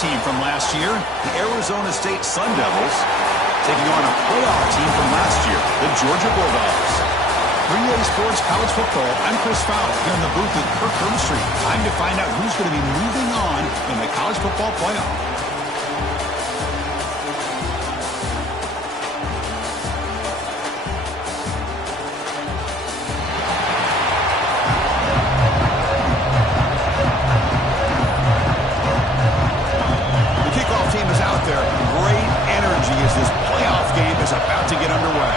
team from last year, the Arizona State Sun Devils, taking on a playoff team from last year, the Georgia Bulldogs. 3A Sports College Football, I'm Chris Fowler here in the booth with Kirk Herbstreit. Time to find out who's going to be moving on in the college football playoff. About to get underway.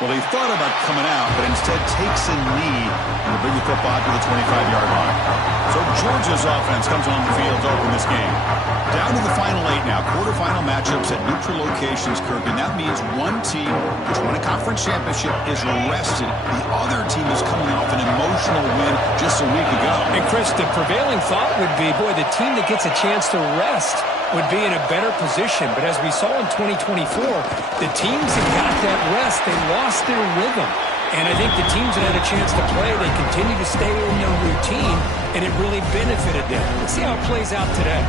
Well, they thought about coming out, but instead takes a knee to bring the football to the 25-yard line. So Georgia's offense comes on the field to open this game. Down to the final 8 now. Quarterfinal matchups at neutral locations, Kirk, and that means one team which won a conference championship is rested. The other team is coming off an emotional win just a week ago. And Chris, the prevailing thought would be, boy, the team that gets a chance to rest would be in a better position. But as we saw in 2024, the teams that got that rest, they lost their rhythm. And I think the teams that had a chance to play, they continue to stay in their routine, and it really benefited them. Let's see how it plays out today.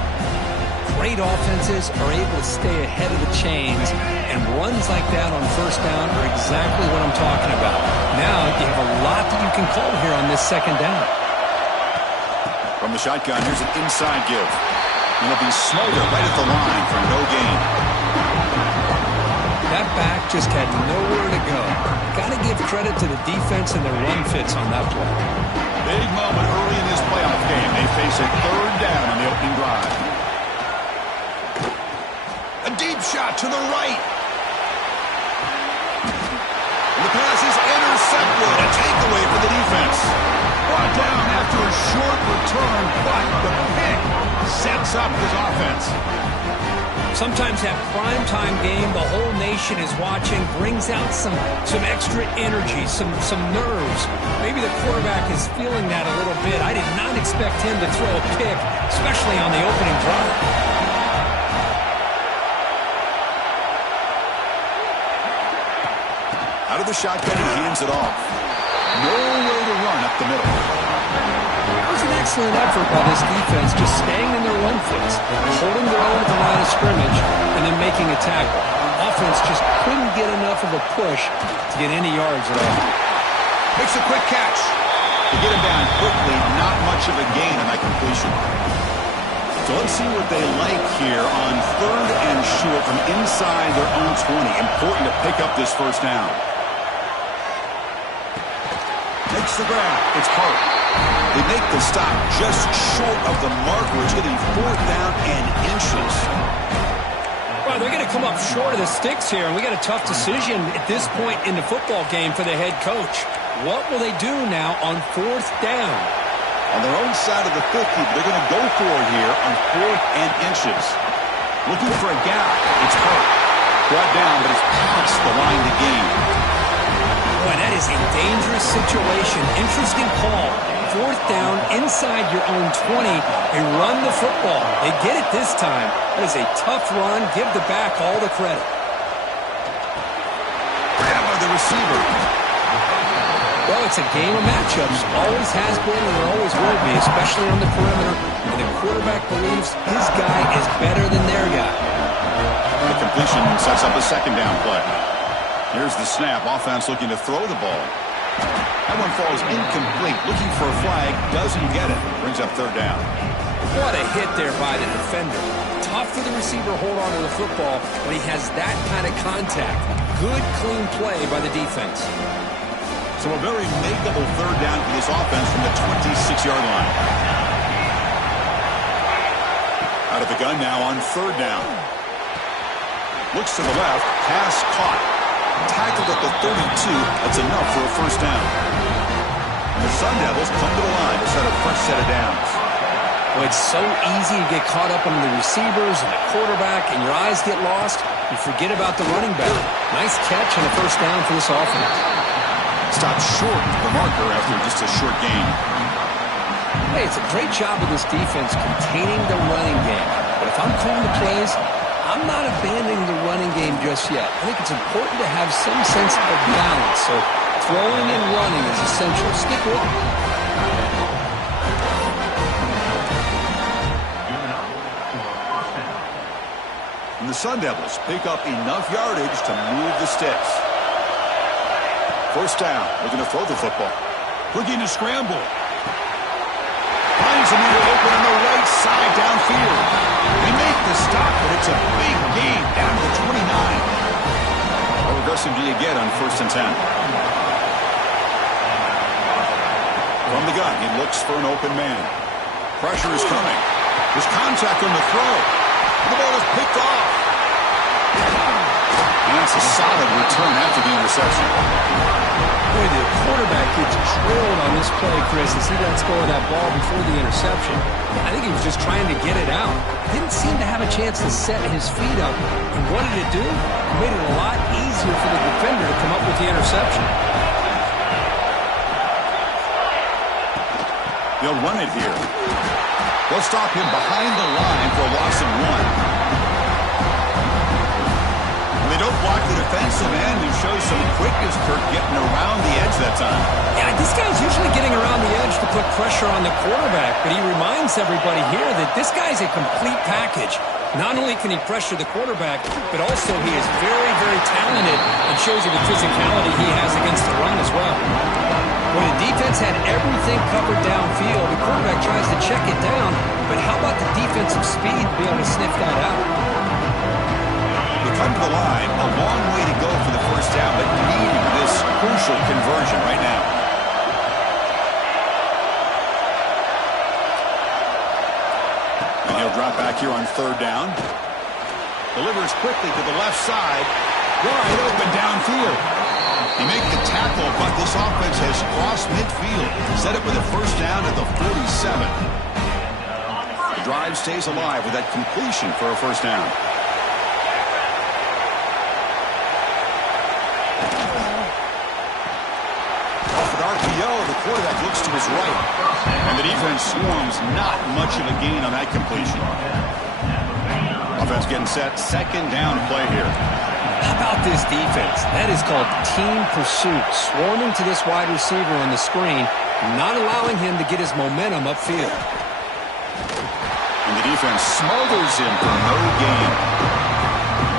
Great offenses are able to stay ahead of the chains, and runs like that on first down are exactly what I'm talking about. Now you have a lot that you can call here on this second down. From the shotgun, here's an inside give. It'll be Smoger right at the line for no gain. That back just had nowhere to go. Got to give credit to the defense and their run fits on that play. Big moment early in this playoff game. They face a third down on the opening drive. A deep shot to the right. And the pass is intercepted. A takeaway for the defense. Brought down after a short return, but the pick sets up his offense. Sometimes that primetime game, the whole nation is watching, brings out some extra energy, some nerves. Maybe the quarterback is feeling that a little bit. I did not expect him to throw a pick, especially on the opening drive. Out of the shotgun, he hands it off. Nowhere to run up the middle. It was an excellent effort by this defense, just staying in their run fits, holding their own at the line of scrimmage, and then making a tackle. Offense just couldn't get enough of a push to get any yards at all. Makes a quick catch. To get him down quickly, not much of a gain on that completion. So let's see what they like here on third and short from inside their own 20. Important to pick up this first down. Makes the grab. It's Hart. They make the stop just short of the marker. It's getting fourth down and inches. Well, they're going to come up short of the sticks here, and we got a tough decision at this point in the football game for the head coach. What will they do now on fourth down? On their own side of the 50, they're going to go for it here on fourth and inches. Looking for a gap. It's Hart. Brought down, but it's past the line to gain. Boy, that is a dangerous situation. Interesting call. Fourth down inside your own 20. They run the football. They get it this time. That is a tough run. Give the back all the credit. Grab by the receiver. Well, it's a game of matchups. Always has been and there always will be, especially on the perimeter. And the quarterback believes his guy is better than their guy. The completion sets up a second down play. Here's the snap. Offense looking to throw the ball. That one falls incomplete. Looking for a flag. Doesn't get it. Brings up third down. What a hit there by the defender. Tough for the receiver to hold on to the football when he has that kind of contact. Good, clean play by the defense. So a very makeable third down for this offense from the 26-yard line. Out of the gun now on third down. Looks to the left. Pass caught. Tackled at the 32. That's enough for a first down. And the Sun Devils come to the line to set a fresh set of downs. Well, it's so easy to get caught up on the receivers and the quarterback, and your eyes get lost. You forget about the running back. Nice catch and a first down for this offense. Stopped short of the marker after just a short gain. Hey, it's a great job of this defense containing the running game. But if I'm calling the plays, I'm not abandoning the running game just yet. I think it's important to have some sense of balance. So throwing and running is essential. Stick with it. Sun Devils pick up enough yardage to move the sticks. First down. Looking to throw the football. Looking to scramble. Finds a man open on the right side downfield. They make the stop, but it's a big gain down to the 29. How aggressive do you get on 1st and 10? From the gun, he looks for an open man. Pressure is coming. There's contact on the throw. The ball is picked off. And it's a solid return after the interception. Boy, the quarterback gets drilled on this play, Chris, as he lets go of that ball before the interception. I think he was just trying to get it out. Didn't seem to have a chance to set his feet up. And what did it do? It made it a lot easier for the defender to come up with the interception. They'll run it here. They'll stop him behind the line for a loss of 1. They don't block the defensive end, who shows some quickness, Kirk, getting around the edge that time. Yeah, this guy's usually getting around the edge to put pressure on the quarterback, but he reminds everybody here that this guy's a complete package. Not only can he pressure the quarterback, but also he is very, very talented and shows you the physicality he has against the run as well. When the defense had everything covered downfield, the quarterback tries to check it down, but how about the defensive speed to be able to sniff that out? Come to the line, a long way to go for the first down, but needing this crucial conversion right now. And he'll drop back here on 3rd down. Delivers quickly to the left side. Wide open downfield. He makes the tackle, but this offense has crossed midfield. Set up with a first down at the 47. The drive stays alive with that completion for a first down. The quarterback looks to his right, and the defense swarms. Not much of a gain on that completion. Offense getting set. 2nd down play here. How about this defense? That is called team pursuit. Swarming to this wide receiver on the screen, not allowing him to get his momentum upfield. And the defense smothers him for no gain.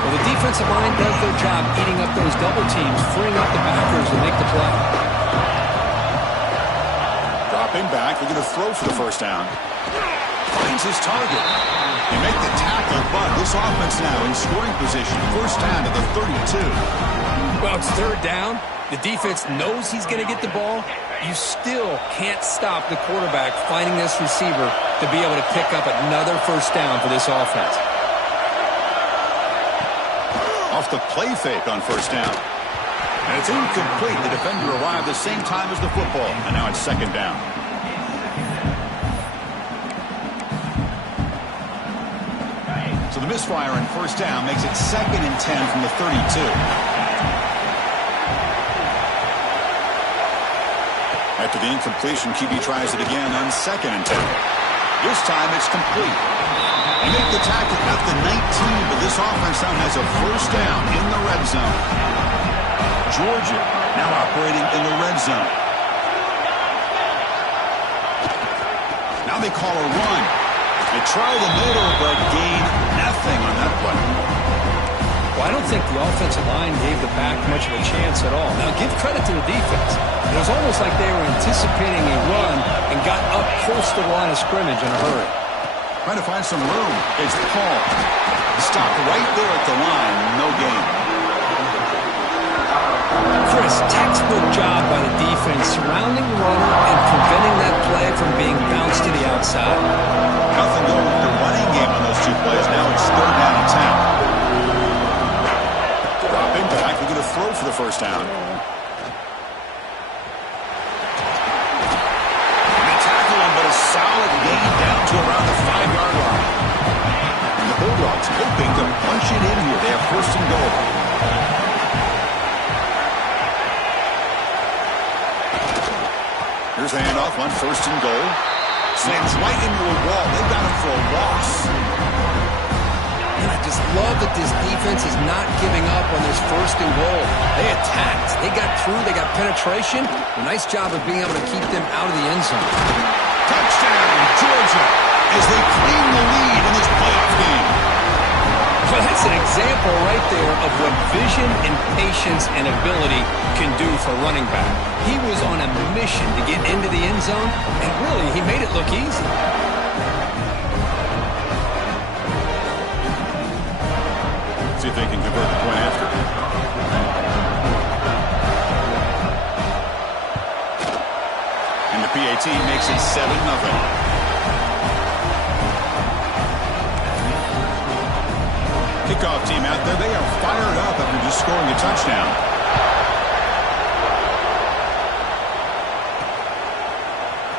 Well, the defensive line does their job eating up those double teams, freeing up the backers to make the play. Dropping back, they're going to throw for the first down. Finds his target. They make the tackle, but this offense now in scoring position. First down to the 32. Well, it's 3rd down. The defense knows he's going to get the ball. You still can't stop the quarterback finding this receiver to be able to pick up another first down for this offense. Off the play fake on first down. And it's incomplete. The defender arrived the same time as the football. And now it's 2nd down. So the misfire on first down makes it 2nd and 10 from the 32. After the incompletion, QB tries it again on 2nd and 10. This time it's complete. They make the tackle at the 19, but this offense now has a first down in the red zone. Georgia now operating in the red zone. Now they call a run. They try the middle, but gain nothing on that play. Well, I don't think the offensive line gave the back much of a chance at all. Now, give credit to the defense. It was almost like they were anticipating a run and got up close to the line of scrimmage in a hurry. Trying to find some room. It's Paul. Stopped right there at the line. No gain. Chris, textbook job by the defense surrounding the runner and preventing that play from being bounced to the outside. Nothing going with the running game on those 2 plays. Now it's 3rd down and 10. Dropping back. We're going to throw for the first down. They tackle him, but a solid gain down to around the 5-yard line. And the Bulldogs hoping to punch it in here. They have 1st and goal. Here's the handoff on 1st and goal. Slams right into a wall. They've got him for a loss. And I just love that this defense is not giving up on this 1st and goal. They attacked. They got through. They got penetration. A nice job of being able to keep them out of the end zone. Touchdown, Georgia, as they claim the lead in this playoff game. Well, that's an example right there of what vision and patience and ability can do for running back. He was on a mission to get into the end zone, and really, he made it look easy. See if they can convert the point after. And the PAT makes it 7-0. Kickoff team out there, they are fired up after just scoring a touchdown.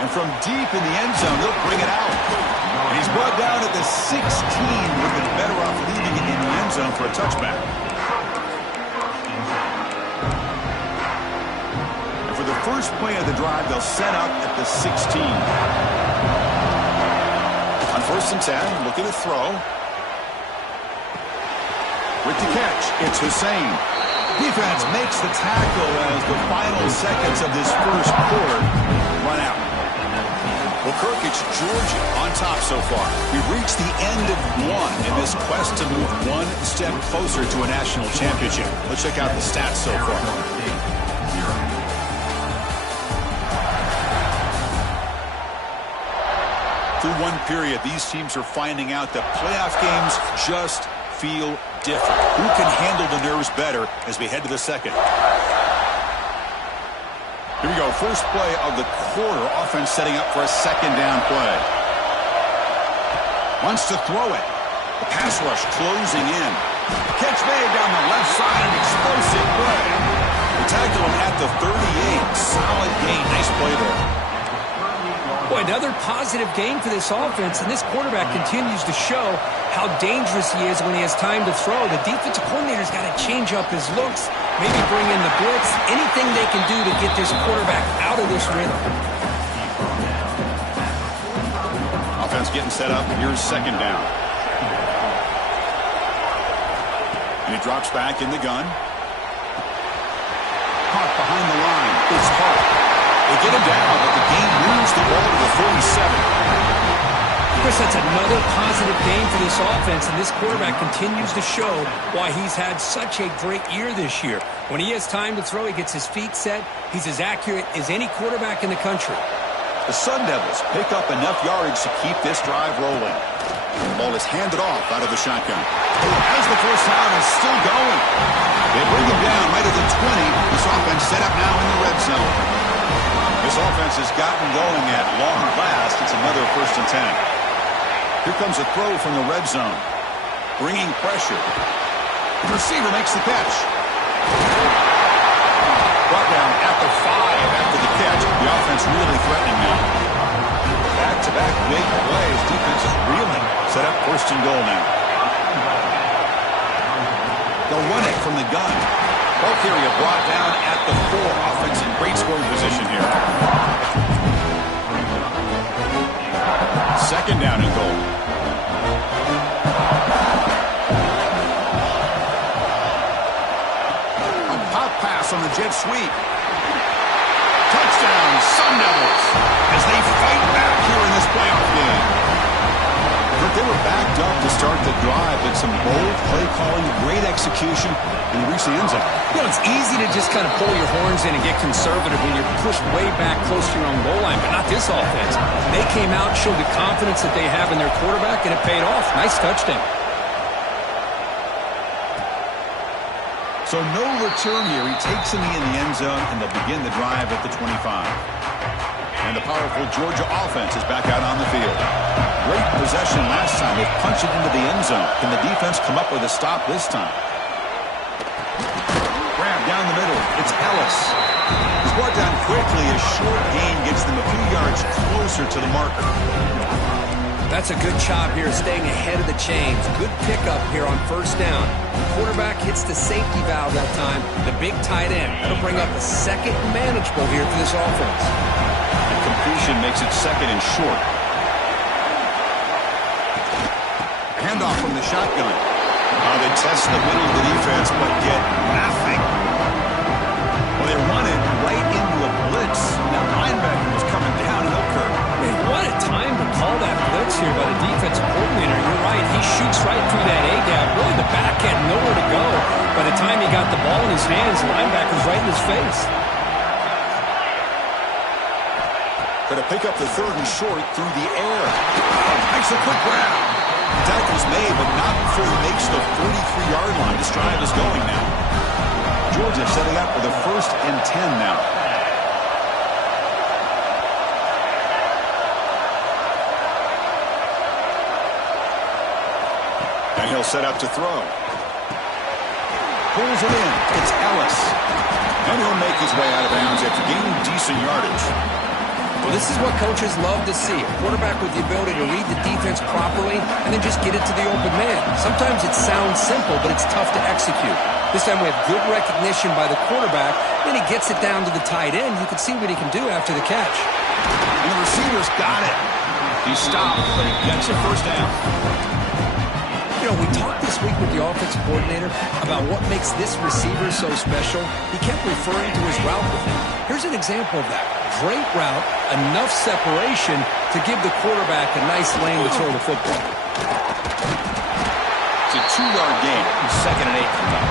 And from deep in the end zone, they'll bring it out. And he's brought down at the 16. Would have been better off leaving it in the end zone for a touchback. And for the first play of the drive, they'll set up at the 16. On 1st and 10, looking to throw. With the catch, it's Hussein. Defense makes the tackle as the final seconds of this first quarter run out. Well, Kirk, it's Georgia on top so far. We've reached the end of one in this quest to move one step closer to a national championship. Let's check out the stats so far. Through one period, these teams are finding out that playoff games just feel different. Who can handle the nerves better as we head to the second? Here we go. First play of the quarter. Offense setting up for a second down play. Wants to throw it. The pass rush closing in. Catch made down the left side. An explosive play. They tackle him at the 38. Solid gain. Nice play there. Boy, another positive game for this offense, and this quarterback continues to show how dangerous he is when he has time to throw. The defensive coordinator's got to change up his looks, maybe bring in the blitz, anything they can do to get this quarterback out of this rhythm. Offense getting set up. Here's second down. And he drops back in the gun. Caught behind the line. It's Hart. They get him down, but the game moves the ball to the 47. Chris, that's another positive game for this offense, and this quarterback continues to show why he's had such a great year this year. When he has time to throw, he gets his feet set. He's as accurate as any quarterback in the country. The Sun Devils pick up enough yardage to keep this drive rolling. The ball is handed off out of the shotgun. As the first down is still going. They bring him down right at the 20. This offense set up now in the red zone. This offense has gotten going at long last. It's another 1st and 10. Here comes a throw from the red zone. Bringing pressure. The receiver makes the catch. Brought down at the 5 after the catch. The offense really threatening now. Back-to-back big plays. Defense is reeling. Set up 1st and goal now. They'll run it from the gun. Ball carrier brought down at the 4. Offense in great scoring position here. Second down and goal. A pop pass on the jet sweep. Touchdown, Sun Devils, as they fight back here in this playoff game. But they were backed up to start the drive, but some bold play calling, great execution, and they reached the end zone. You know, it's easy to just kind of pull your horns in and get conservative when you're pushed way back close to your own goal line, but not this offense. They came out, showed the confidence that they have in their quarterback, and it paid off. Nice touchdown. So no return here. He takes him in the end zone, and they'll begin the drive at the 25. And the powerful Georgia offense is back out on the field. Great possession last time. They punched it into the end zone. Can the defense come up with a stop this time? Grab down the middle. It's Ellis. He's brought down quickly. A short gain gets them a few yards closer to the marker. That's a good job here, staying ahead of the chains. Good pickup here on 1st down. Quarterback hits the safety valve that time. The big tight end. That'll bring up a second manageable here for this offense. And completion makes it second and short. Handoff from the shotgun. They test the middle of the defense, but get nothing. Well, they run it right into a blitz. Now linebacker was coming down, and Kirk. Man, what a time to call that blitz. cuts here by the defensive coordinator. You're right. He shoots right through that A-gap. Really, the back end, nowhere to go. By the time he got the ball in his hands, the linebacker's right in his face. Going to pick up the third and short through the air. Makes a quick grab. Tackle's made, but not before he makes the 43-yard line. This drive is going now. Georgia setting up for the 1st and 10 now. And he'll set up to throw. Pulls it in. It's Ellis. And he'll make his way out of bounds after gaining decent yardage. Well, this is what coaches love to see. A quarterback with the ability to read the defense properly and then just get it to the open man. Sometimes it sounds simple, but it's tough to execute. This time we have good recognition by the quarterback. Then he gets it down to the tight end. You can see what he can do after the catch. And the receiver's got it. He stopped, but he gets a first down. You know, we talked this week with the offensive coordinator about what makes this receiver so special. He kept referring to his route with him. Here's an example of that. Great route, enough separation to give the quarterback a nice lane to throw the football. It's a 2-yard gain. 2nd and 8 from them.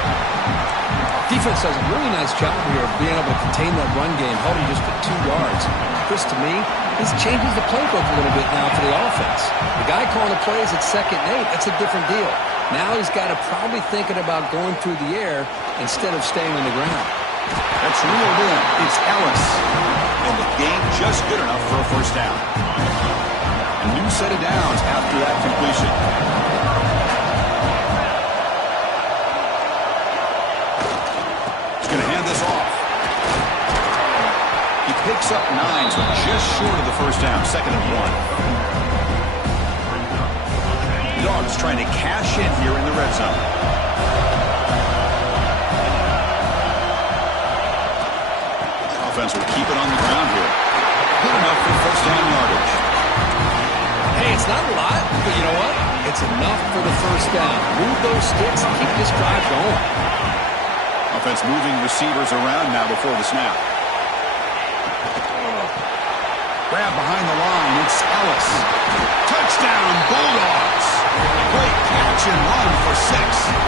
Defense does a really nice job here of being able to contain that run game, held him just to 2 yards. Chris, to me, this changes the playbook a little bit now for the offense. The guy calling the plays at 2nd and 8, that's a different deal. Now he's got to probably thinking about going through the air instead of staying on the ground. That's reeled in. It's Ellis. And the gain just good enough for a first down. A new set of downs after that completion. He's going to hand this off. He picks up 9, so just short of the first down. 2nd and 1. Dogs trying to cash in here in the red zone. Offense will keep it on the ground here. Good enough for first down yardage. Hey, it's not a lot, but you know what? It's enough for the first down. Move those sticks and keep this drive going. Offense moving receivers around now before the snap. Grab behind the line. It's Ellis. Touchdown, Bulldogs. Great catch and run for 6.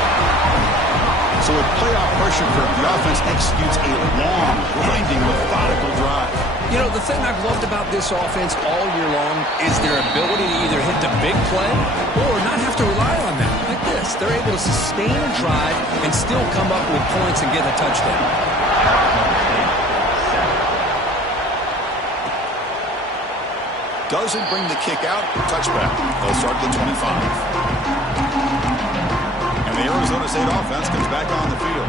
So with playoff pressure curve, the offense executes a long, grinding, methodical drive. You know, the thing I've loved about this offense all year long is their ability to either hit the big play or not have to rely on that. Like this, they're able to sustain a drive and still come up with points and get a touchdown. Doesn't bring the kick out. Touchback. They'll start at the 25. And the Arizona State offense comes back on the field.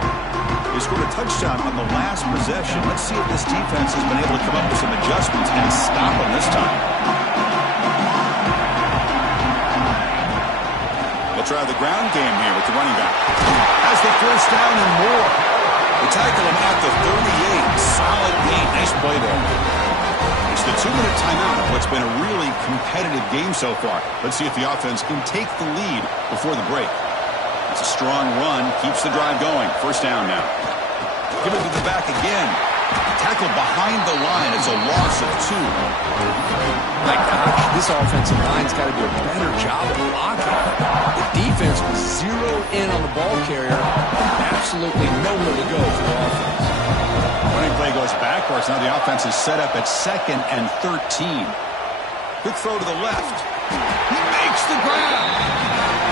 They scored a touchdown on the last possession. Let's see if this defense has been able to come up with some adjustments and stop them this time. They'll try the ground game here with the running back. Has the first down and more. They tackle him at the 38. Solid gain. Nice play there. It's the 2-minute timeout of what's been a really competitive game so far. Let's see if the offense can take the lead before the break. It's a strong run. Keeps the drive going. First down now. Give it to the back again. Tackle behind the line. It's a loss of 2. My gosh, this offensive line's got to do a better job of blocking. The defense was zeroed in on the ball carrier. Absolutely nowhere to go for the offense. Running play goes backwards. Now the offense is set up at 2nd and 13. Quick throw to the left. He makes the grab.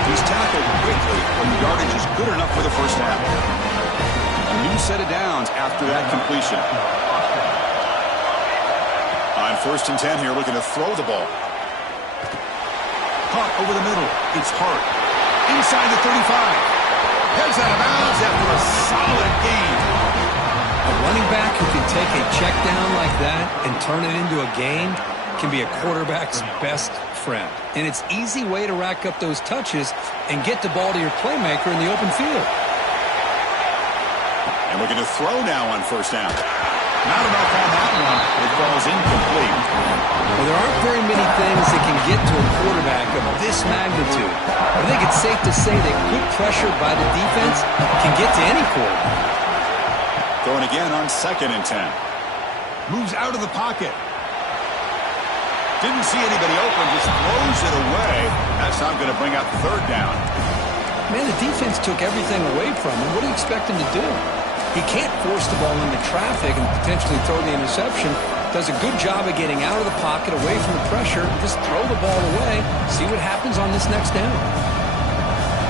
He's tackled quickly, and the yardage is good enough for the first half. A new set of downs after that completion. On 1st and 10 here, looking to throw the ball. Caught over the middle. It's Hart. Inside the 35. Heads out of bounds after a solid gain. A running back who can take a check down like that and turn it into a gain can be a quarterback's best friend. And it's an easy way to rack up those touches and get the ball to your playmaker in the open field. And we're going to throw now on first down. Not enough on that one. It falls incomplete. Well, there aren't very many things that can get to a quarterback of this magnitude. I think it's safe to say that good pressure by the defense can get to any quarterback. Throwing again on 2nd and 10. Moves out of the pocket. Didn't see anybody open, just throws it away. That's not going to bring out the third down. Man, the defense took everything away from him. What do you expect him to do? He can't force the ball into traffic and potentially throw the interception. Does a good job of getting out of the pocket, away from the pressure, and just throw the ball away. See what happens on this next down.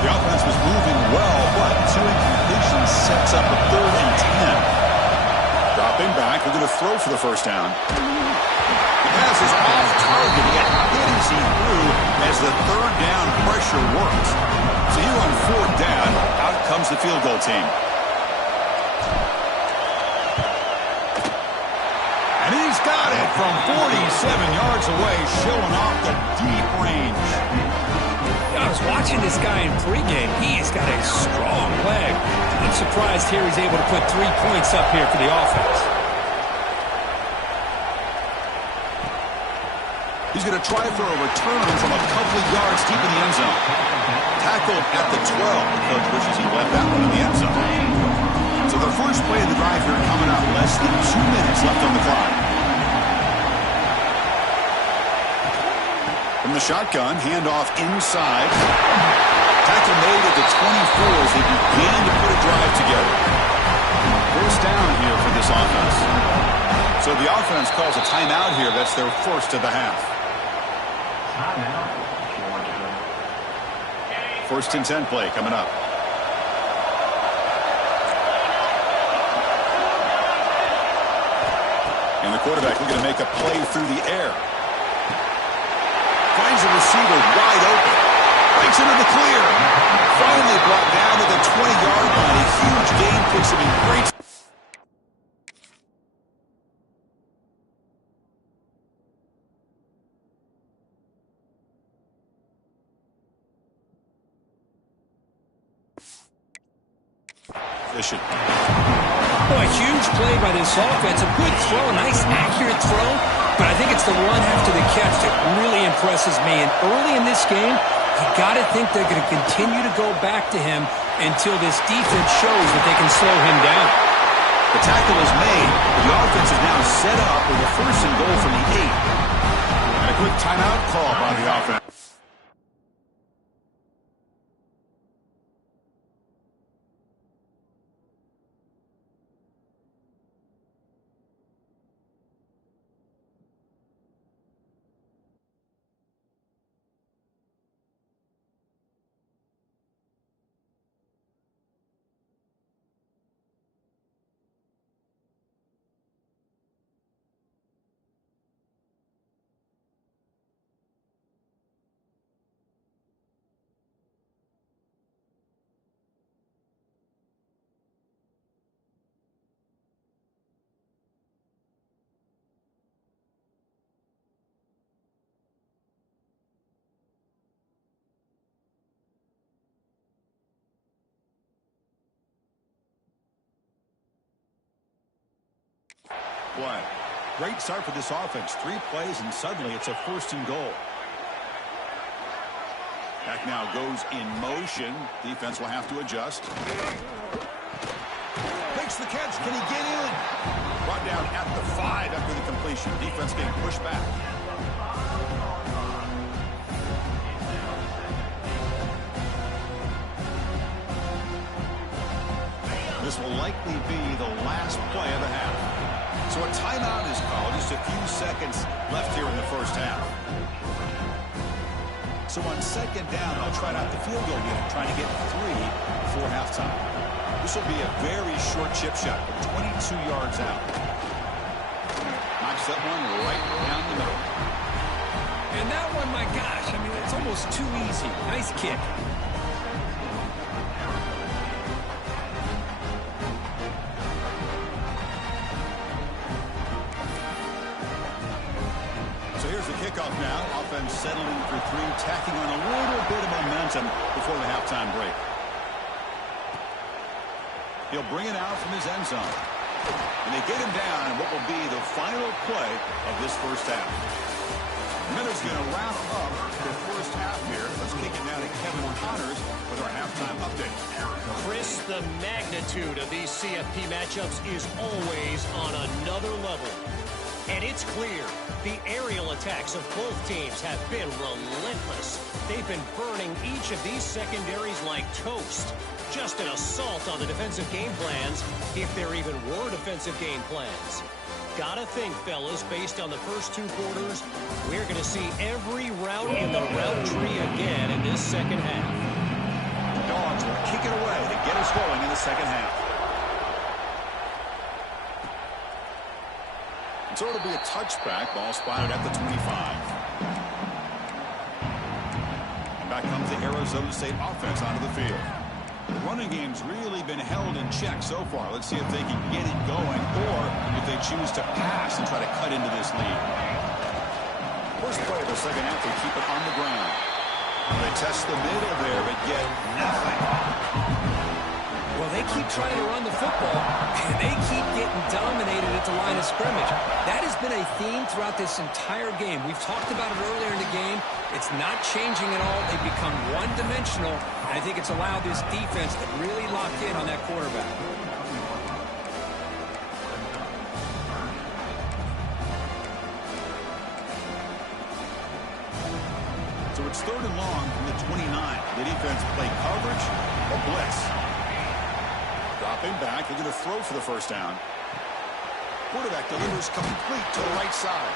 The offense was moving well, but two incompletions sets up a 3rd and 10. Dropping back, they're going to throw for the first down. The pass is off target. He got hit as he threw as the 3rd down pressure works. So here on 4th down, out comes the field goal team. And he's got it from 47 yards away, showing off the deep range. I was watching this guy in pregame. He has got a strong leg. I'm surprised here he's able to put 3 points up here for the offense. He's going to try for a return from a couple of yards deep in the end zone. Tackled at the 12. The coach wishes he left that one in the end zone. So the first play of the drive here coming up. Less than 2 minutes left on the clock. From the shotgun, handoff inside. Tackle made at the 24 as they began to put a drive together. First down here for this offense. So the offense calls a timeout here. That's their first of the half. First and 10 play coming up. And the quarterback looking to make a play through the air. Finds a receiver wide open. Breaks into the clear. Finally brought down to the 20-yard line. A huge gain puts him in great. Oh, a huge play by this offense. A good throw, a nice accurate throw. But I think it's the run after the catch that really impresses me. And early in this game, you got to think they're going to continue to go back to him until this defense shows that they can slow him down. The tackle is made. The offense is now set up with a 1st and goal from the 8. And a quick timeout call by the offense. Play. Great start for this offense. 3 plays, and suddenly it's a 1st and goal. Back now goes in motion. Defense will have to adjust. Makes the catch. Can he get in? Brought down at the 5 after the completion. Defense getting pushed back. This will likely be the last play of the half. So a timeout is called. Just a few seconds left here in the first half. So on 2nd down, they'll try out the field goal unit, trying to get 3 before halftime. This will be a very short chip shot, 22 yards out. Knocks that one right down the middle. And that one, my gosh, I mean, it's almost too easy. Nice kick. Kickoff now. Offense settling for 3, tacking on a little bit of momentum before the halftime break. He'll bring it out from his end zone. And they get him down in what will be the final play of this first half. Miller's going to wrap up the first half here. Let's kick it now to Kevin Connors with our halftime update. Chris, the magnitude of these CFP matchups is always on another level. And it's clear the aerial attacks of both teams have been relentless. They've been burning each of these secondaries like toast. Just an assault on the defensive game plans, if there even were defensive game plans. Gotta think, fellas, based on the first two quarters, we're going to see every route in the route tree again in this second half. The Dogs will kick it away to get us going in the second half. So it'll be a touchback. Ball spotted at the 25. And back comes the Arizona State offense onto the field. The running game's really been held in check so far. Let's see if they can get it going or if they choose to pass and try to cut into this lead. First play of the second half, they keep it on the ground. They test the middle there, but get nothing. Well, they keep trying to run the football, and they keep getting dominated at the line of scrimmage. That has been a theme throughout this entire game. We've talked about it earlier in the game. It's not changing at all. They've become one-dimensional, and I think it's allowed this defense to really lock in on that quarterback. So it's 3rd and long from the 29. The defense play coverage or blitz. Dropping back, they're going to throw for the first down. Quarterback delivers complete to the right side.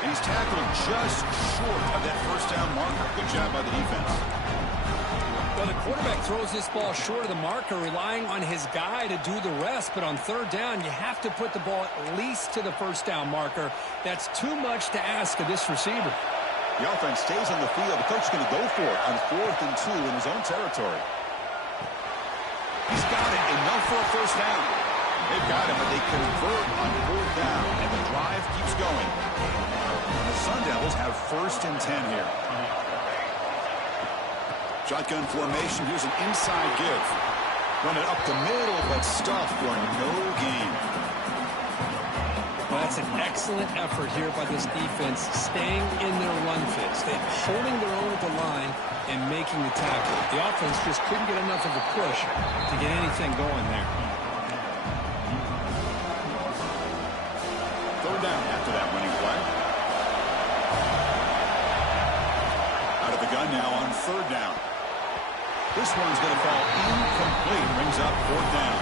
And he's tackled just short of that first down marker. Good job by the defense. Well, the quarterback throws this ball short of the marker, relying on his guy to do the rest. But on 3rd down, you have to put the ball at least to the first down marker. That's too much to ask of this receiver. The offense stays on the field. The coach is going to go for it on 4th and 2 in his own territory. He's got it. Enough for a first down. They've got him, but they convert on 4th down, and the drive keeps going. The Sun Devils have 1st and 10 here. Shotgun formation. Here's an inside give. Run it up the middle, but stuffed for no gain. Well, that's an excellent effort here by this defense, staying in their run fits. They're holding their own at the line and making the tackle. The offense just couldn't get enough of a push to get anything going there. 3rd down after that winning play. Out of the gun now on 3rd down. This one's going to fall incomplete. Brings up 4th down.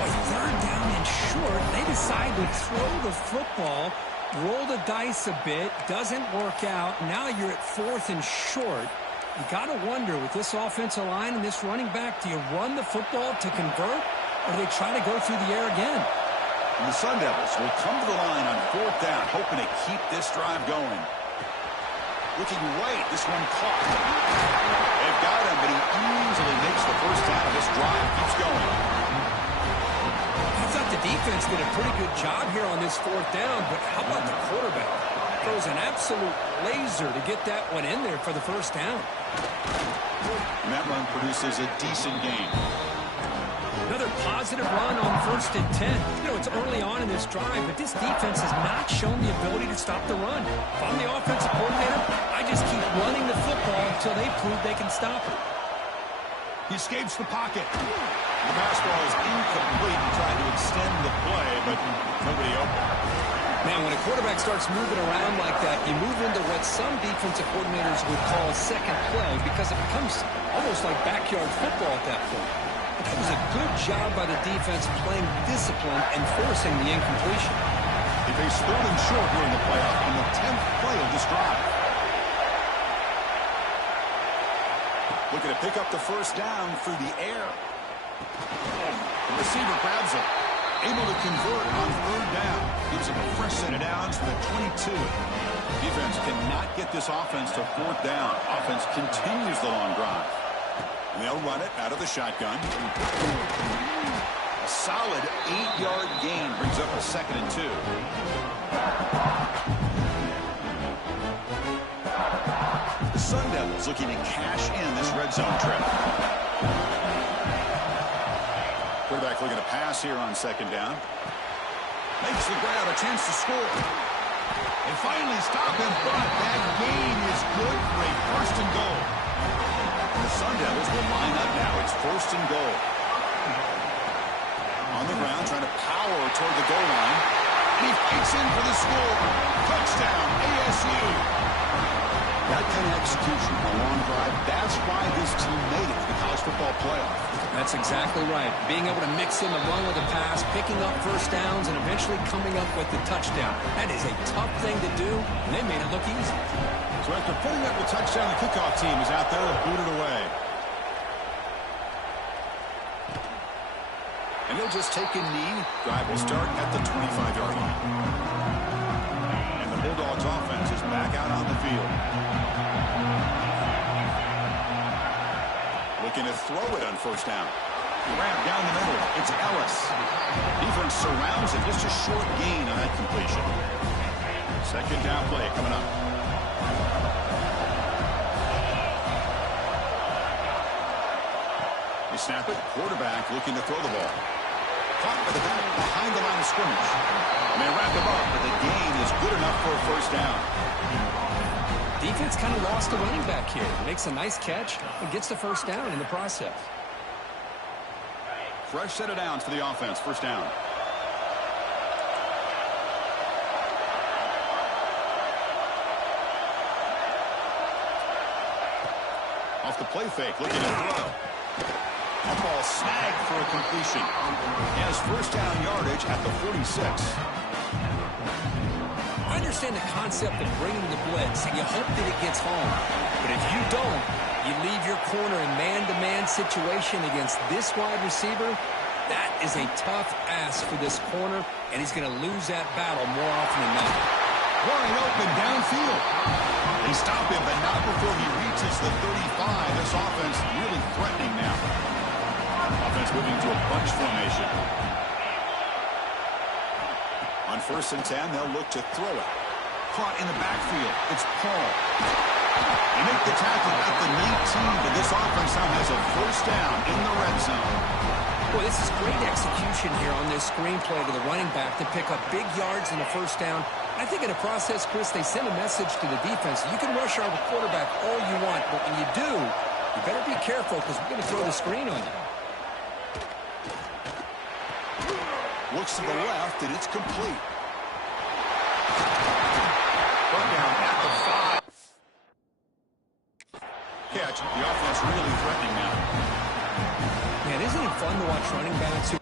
Boy, 3rd down and short. They decide to throw the football, roll the dice a bit, doesn't work out. Now you're at 4th and short. You got to wonder, with this offensive line and this running back, do you run the football to convert, or do they try to go through the air again? And the Sun Devils will come to the line on 4th down, hoping to keep this drive going. Looking right, this one caught. They've got him, but he easily makes the first down. This drive keeps going. I thought the defense did a pretty good job here on this 4th down, but how about the quarterback? Throws an absolute laser to get that one in there for the first down. And that run produces a decent gain. Another positive run on 1st and 10. You know, it's early on in this drive, but this defense has not shown the ability to stop the run. If I'm the offensive coordinator, I just keep running the football until they prove they can stop it. He escapes the pocket. The pass ball is incomplete. He tried to extend the play, but nobody open. Man, when a quarterback starts moving around like that, you move into what some defensive coordinators would call second play because it becomes almost like backyard football at that point. But that was a good job by the defense playing discipline and forcing the incompletion. They face 3rd and short here in the playoff on the 10th play of this drive. Looking to pick up the first down through the air. The receiver grabs it. Able to convert on 3rd down. Gives him a fresh set of downs from the 22. Defense cannot get this offense to 4th down. Offense continues the long drive. And they'll run it out of the shotgun. A solid 8-yard gain brings up a 2nd and 2. The Sun Devils looking to cash in this red zone trip. Quarterback looking to pass here on 2nd down. Makes the grab, a chance to score. They finally stop him, but that gain is good for a 1st and goal. And the Sun Devils will line up now. It's 1st and goal. On the ground, trying to power toward the goal line. And he fights in for the score. Touchdown, ASU. That kind of execution, a long drive, that's why this team made it to the college football playoff. That's exactly right. Being able to mix in the run with the pass, picking up first downs, and eventually coming up with the touchdown. That is a tough thing to do, and they made it look easy. So after putting up the touchdown, the kickoff team is out there to boot it away. And they'll just take a knee. Drive will start at the 25-yard line. And the Bulldogs offense is back out on the field. Looking to throw it on first down. Grab down the middle. It's Ellis. Defense surrounds it. Just a short gain on that completion. Second down play coming up. They snap it. Quarterback looking to throw the ball. Caught by the back behind the line of scrimmage. And they wrap him up, but the gain is good enough for a first down. Defense kind of lost the running back here. Makes a nice catch and gets the first down in the process. Fresh set of downs for the offense. First down. Off the play fake, looking to throw. That ball snagged for a completion. He has first down yardage at the 46. I understand the concept of bringing the blitz, and you hope that it gets home. But if you don't, you leave your corner in man-to-man situation against this wide receiver. That is a tough ask for this corner, and he's going to lose that battle more often than not. Wide open downfield. They stop him, but not before he reaches the 35. This offense really threatening now. Offense moving to a bunch formation. On 1st and 10, they'll look to throw it. Caught in the backfield. It's Paul. They make the tackle at the 19, but this offense now has a first down in the red zone. Boy, this is great execution here on this screenplay to the running back to pick up big yards in the first down. I think in the process, Chris, they send a message to the defense. You can rush our quarterback all you want, but when you do, you better be careful because we're going to throw the screen on you. Looks to the left, and it's complete. Brought down at the 5. Catch. The offense really threatening now. Man, isn't it fun to watch running backs who...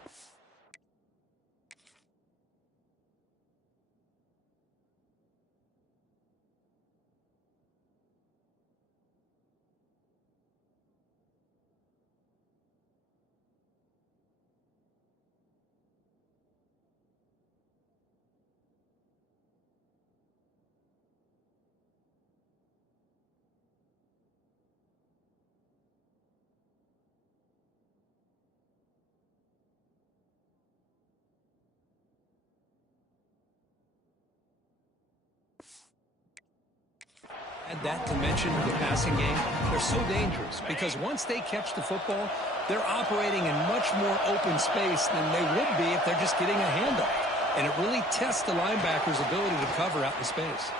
Add that dimension to the passing game. They're so dangerous because once they catch the football, they're operating in much more open space than they would be if they're just getting a handoff. And it really tests the linebacker's ability to cover out in space.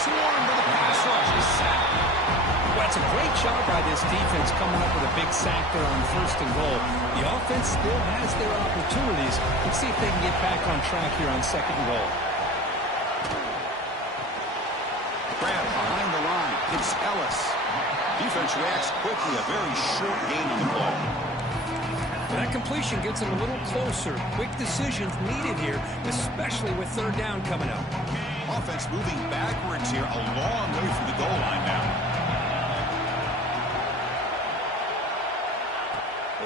Swarmed by the pass rush. He's sacked. Well, it's a great job by this defense coming up with a big sack there on 1st and goal. The offense still has their opportunities. Let's see if they can get back on track here on 2nd and goal. Grab behind the line. It's Ellis. Defense reacts quickly. A very short gain on the ball. That completion gets them a little closer. Quick decisions needed here, especially with 3rd down coming up. Offense moving backwards here, a long way from the goal line now.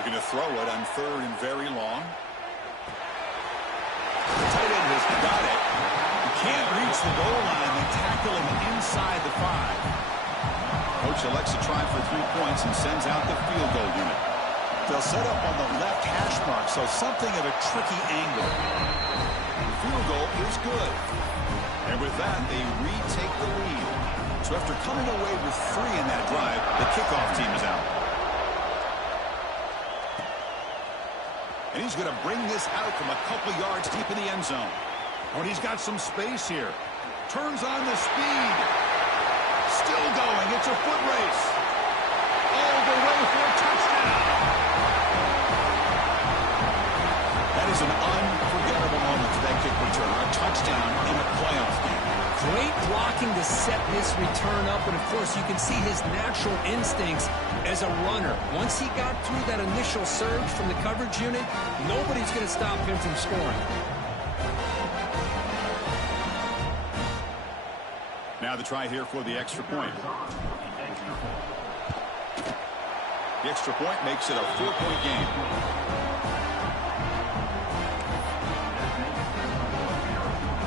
Looking to throw it on 3rd and very long. The tight end has got it. He can't reach the goal line. They tackle him inside the 5. Coach elects to try for 3 points and sends out the field goal unit. They'll set up on the left hash mark, so something of a tricky angle. The field goal is good. And with that, they retake the lead. So after coming away with 3 in that drive, the kickoff team is out. And he's going to bring this out from a couple yards deep in the end zone. Oh, and he's got some space here. Turns on the speed. Still going. It's a foot race. All the way for a touchdown. That is an unforgettable unforgettable moment to that kick return. A touchdown in a playoff game. Great blocking to set this return up, and of course you can see his natural instincts as a runner. Once he got through that initial surge from the coverage unit, nobody's going to stop him from scoring. Now the try here for the extra point. The extra point makes it a 4-point game.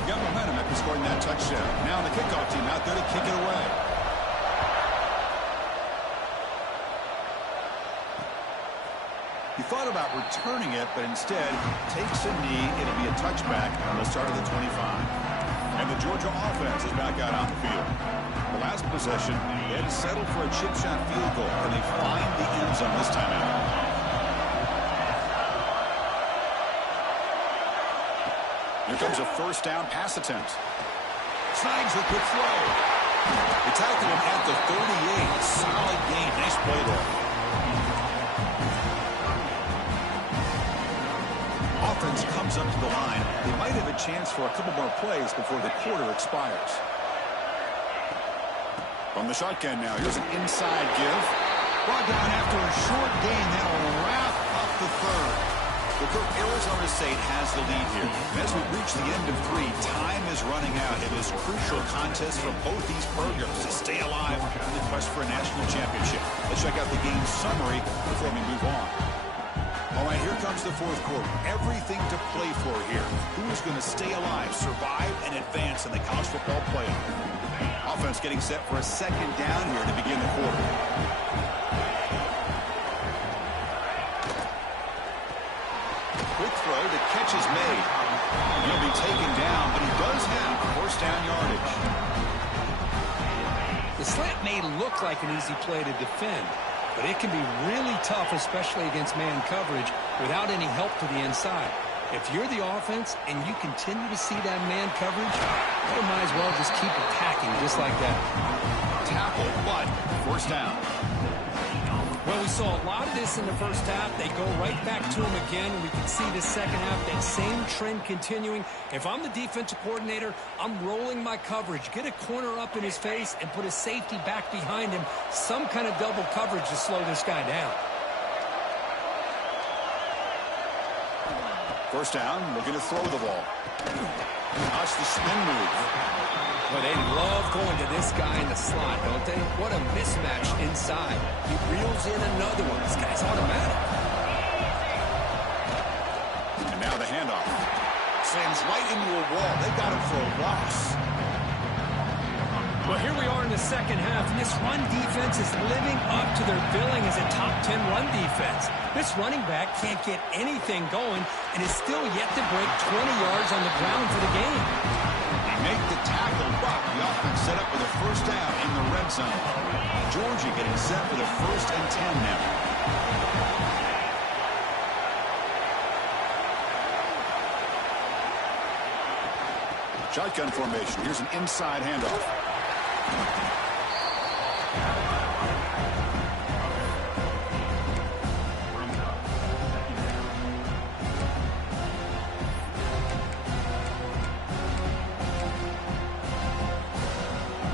Got momentum after scoring that touchdown. Now the kickoff team out there to kick it away. He thought about returning it, but instead takes a knee. It'll be a touchback on the start of the 25. And the Georgia offense is back out on the field. The last possession, they had to settle for a chip shot field goal, and they find the end zone this time out. Here comes a first down pass attempt. Snides with good throw. They tackled him at the 38. Solid gain. Nice play there. Offense comes up to the line. They might have a chance for a couple more plays before the quarter expires. From the shotgun now, here's an inside give. Brought down after a short gain. That'll wrap up the third. Well, Cook, Arizona State has the lead here. And as we reach the end of 3, time is running out in this crucial contest for both these programs to stay alive in the quest for a national championship. Let's check out the game summary before we move on. All right, here comes the fourth quarter. Everything to play for here. Who is going to stay alive, survive, and advance in the college football playoff? Offense getting set for a second down here to begin the quarter. Quick throw, the catch is made. He'll be taken down, but he does have first down yardage. The slant may look like an easy play to defend, but it can be really tough, especially against man coverage, without any help to the inside. If you're the offense and you continue to see that man coverage, you might as well just keep attacking just like that. Tackle, but first down. Well, we saw a lot of this in the first half. They go right back to him again, and we can see the second half, that same trend continuing. If I'm the defensive coordinator, I'm rolling my coverage. Get a corner up in his face and put a safety back behind him. Some kind of double coverage to slow this guy down. First down, looking to throw the ball. Watch the spin move. Well, they love going to this guy in the slot, don't they? What a mismatch inside. He reels in another one. This guy's automatic. And now the handoff. Slams right into a wall. They got him for a loss. Well, here we are in the second half, and this run defense is living up to their billing as a top 10 run defense. This running back can't get anything going and is still yet to break 20 yards on the ground for the game. They make the tackle, but the offense set up with a first down in the red zone. Georgia getting set with a 1st and 10 now. Shotgun formation. Here's an inside handoff.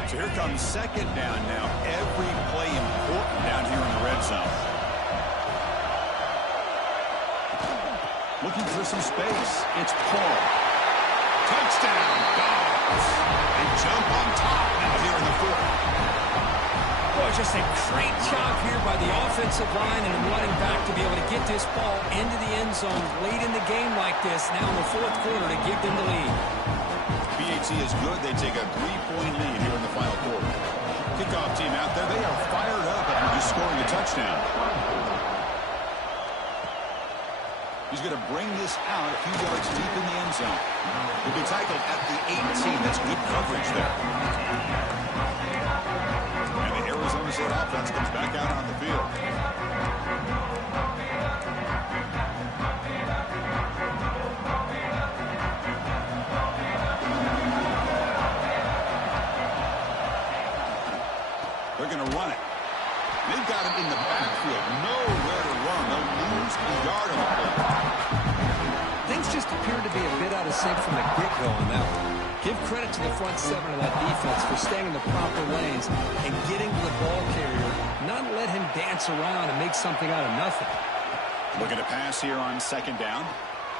So here comes second down now. Every play important down here in the red zone. Looking for some space. It's Paul. Touchdown, Dogs. They jump on top now here in the fourth. Boy, just a great job here by the offensive line and running back to be able to get this ball into the end zone late in the game like this, now in the fourth quarter, to give them the lead. BAT is good. They take a 3-point lead here in the final quarter. Kickoff team out there. They are fired up after just scoring a touchdown. He's going to bring this out a few yards deep in the end zone. He'll be tackled at the 18. That's good coverage there. And the Arizona State offense comes back out on the field. They're going to run it. They've got him in the backfield. Nowhere to run. They'll lose a yard on the play. Things just appeared to be a bit out of sync from the get-go on that one. Give credit to the front seven of that defense for staying in the proper lanes and getting to the ball carrier, not let him dance around and make something out of nothing. Looking to pass here on second down.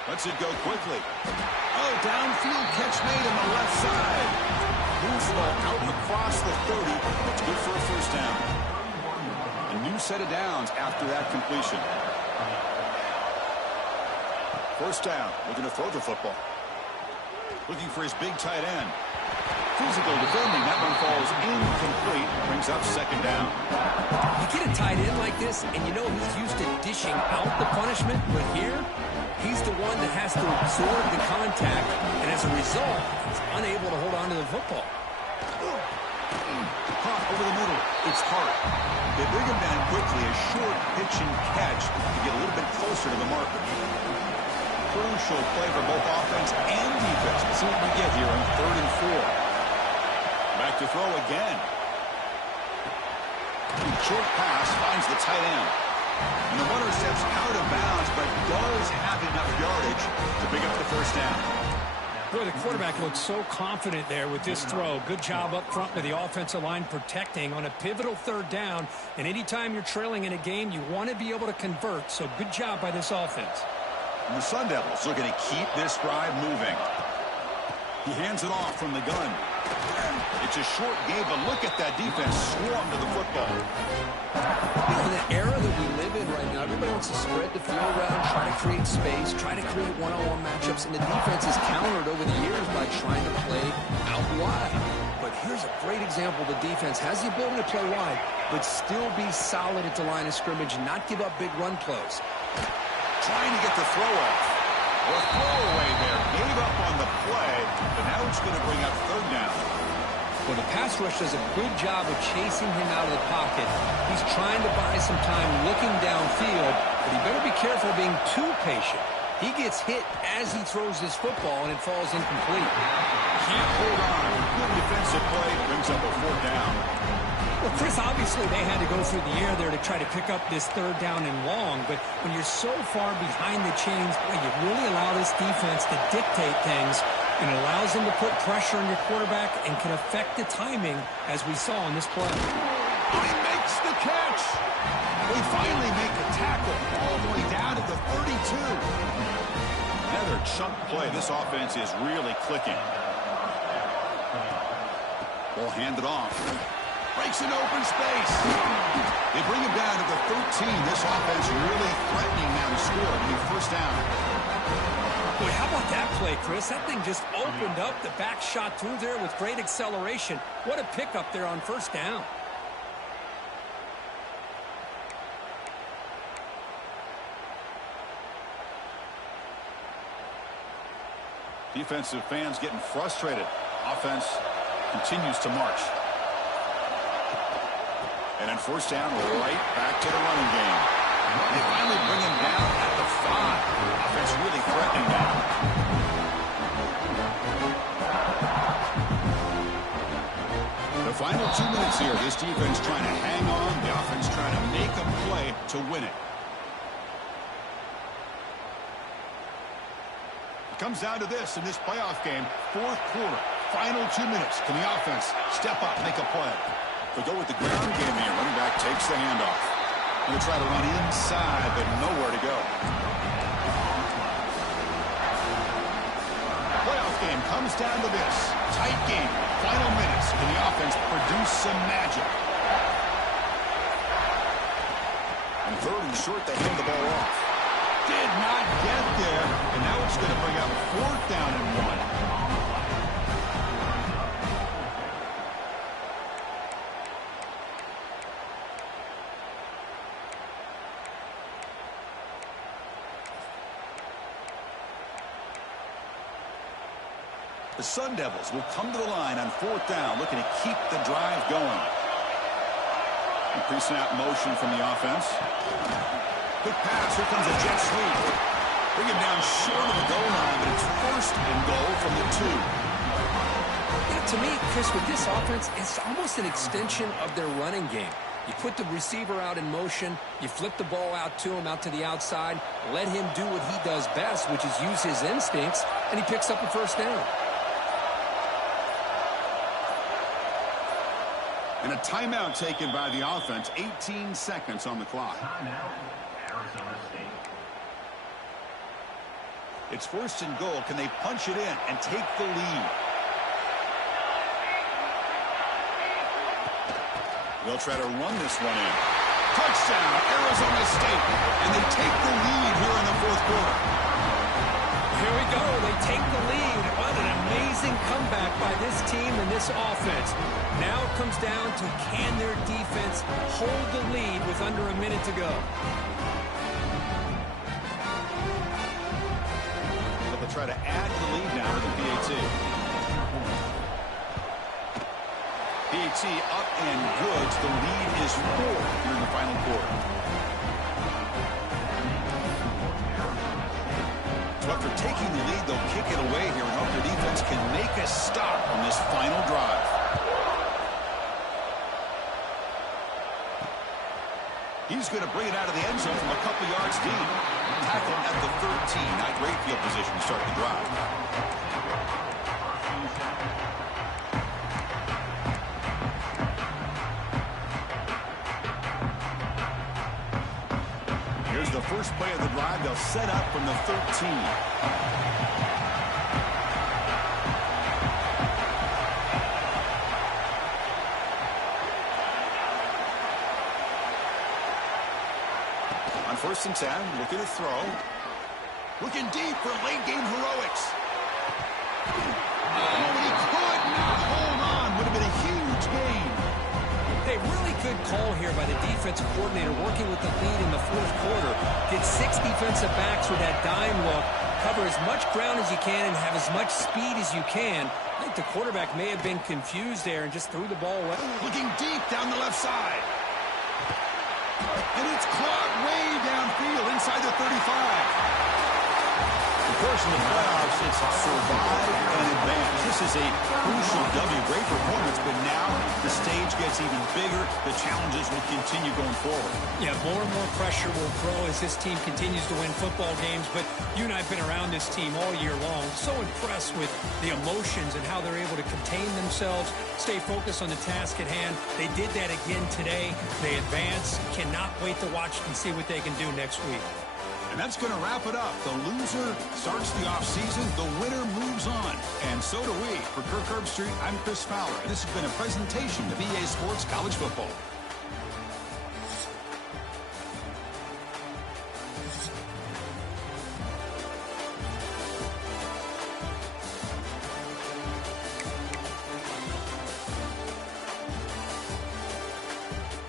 Lets it go quickly. Oh, downfield catch made on the left side. Moves the ball out across the 30. It's good for a first down. A new set of downs after that completion. First down, looking to throw the football. Looking for his big tight end. Physical defending, that one falls incomplete. Brings up second down. You get a tight end like this, and you know he's used to dishing out the punishment, but here, he's the one that has to absorb the contact, and as a result, he's unable to hold on to the football. Caught over the middle. It's Hart. They bring him down quickly. A short pitch and catch to get a little bit closer to the marker. Crucial play for both offense and defense. We'll see what we get here on 3rd and 4. Back to throw again. Short pass finds the tight end. And the runner steps out of bounds, but does have enough yardage to pick up the first down. Boy, the quarterback looks so confident there with this throw. Good job up front with the offensive line protecting on a pivotal 3rd down. And anytime you're trailing in a game, you want to be able to convert. So good job by this offense. And the Sun Devils looking to keep this drive moving. He hands it off from the gun. It's a short game, but look at that defense swarm to the football. In the era that we live in right now, everybody wants to spread the field around, try to create space, try to create one-on-one matchups, and the defense is countered over the years by trying to play out wide. But here's a great example. The defense has the ability to play wide, but still be solid at the line of scrimmage and not give up big run plays. Trying to get the throw off. Or throwaway there. Gave up on the play, but now it's going to bring up 3rd down. Well, the pass rush does a good job of chasing him out of the pocket. He's trying to buy some time looking downfield, but he better be careful being too patient. He gets hit as he throws this football, and it falls incomplete. Can't hold on. Good defensive play. Brings up a 4th down. Well, Chris, obviously they had to go through the air there to try to pick up this 3rd down and long, but when you're so far behind the chains, boy, you really allow this defense to dictate things, and it allows them to put pressure on your quarterback and can affect the timing, as we saw in this play. Oh, he makes the catch. We finally make the tackle all the way down to the 32. Another chunk play. This offense is really clicking. Ball handed off. Breaks an open space. They bring him down to the 13. This offense really threatening now to score. It'll be first down. Boy, how about that play, Chris? That thing just opened up. The back shot through there with great acceleration. What a pickup there on first down. Defensive fans getting frustrated. Offense continues to march. And on first down, right back to the running game. They finally bring him down at the 5. Offense really threatening now. The final 2 minutes here. This defense trying to hang on. The offense trying to make a play to win it. It comes down to this in this playoff game. 4th quarter. Final 2 minutes. Can the offense step up, make a play? They'll go with the ground game here. Running back takes the handoff. He'll try to run inside, but nowhere to go. Playoff game comes down to this. Tight game. Final minutes. Can the offense produce some magic? And 3rd and short, they hand the ball off. Did not get there. And now it's going to bring up 4th down and 1. The Sun Devils will come to the line on 4th down, looking to keep the drive going. Increasing out motion from the offense. Quick pass. Here comes a jet sweep. Bring him down short of the goal line, but it's 1st and goal from the 2. You know, to me, Chris, with this offense, it's almost an extension of their running game. You put the receiver out in motion, you flip the ball out to him, out to the outside, let him do what he does best, which is use his instincts, and he picks up a first down. And a timeout taken by the offense. 18 seconds on the clock. Timeout, Arizona State. It's first and goal. Can they punch it in and take the lead? They'll try to run this one in. Touchdown, Arizona State. And they take the lead here in the fourth quarter. Here we go. They take the lead. What an amazing comeback by this team and this offense. Now it comes down to can their defense hold the lead with under a minute to go. So they'll try to add the lead now to the PAT. PAT up and good. The lead is 4 here in the final quarter. So after taking the lead, they'll kick it away here and hope their defense can make a stop on this final drive. He's going to bring it out of the end zone from a couple yards deep. Tackled at the 13. Not great field position to start the drive. Here's the first play of the drive. They'll set up from the 13. On first and 10, looking to throw. Looking deep for late-game heroics. Oh, and he could not hold on. Would have been a huge gain. Hey, really good call here by the defensive coordinator working with the lead in the fourth quarter. Get 6 defensive backs with that dime look. Cover as much ground as you can and have as much speed as you can. I think the quarterback may have been confused there and just threw the ball away. Looking deep down the left side. And it's caught way downfield inside the 35. Of course, in the playoffs, it's survive and advance. This is a crucial W. Great performance, but now the stage gets even bigger. The challenges will continue going forward. Yeah, more and more pressure will grow as this team continues to win football games, but you and I have been around this team all year long. So impressed with the emotions and how they're able to contain themselves, stay focused on the task at hand. They did that again today. They advance. Cannot wait to watch and see what they can do next week. And that's going to wrap it up. The loser starts the offseason. The winner moves on. And so do we. For Kirk Herbstreit, I'm Chris Fowler. And this has been a presentation of EA Sports College Football.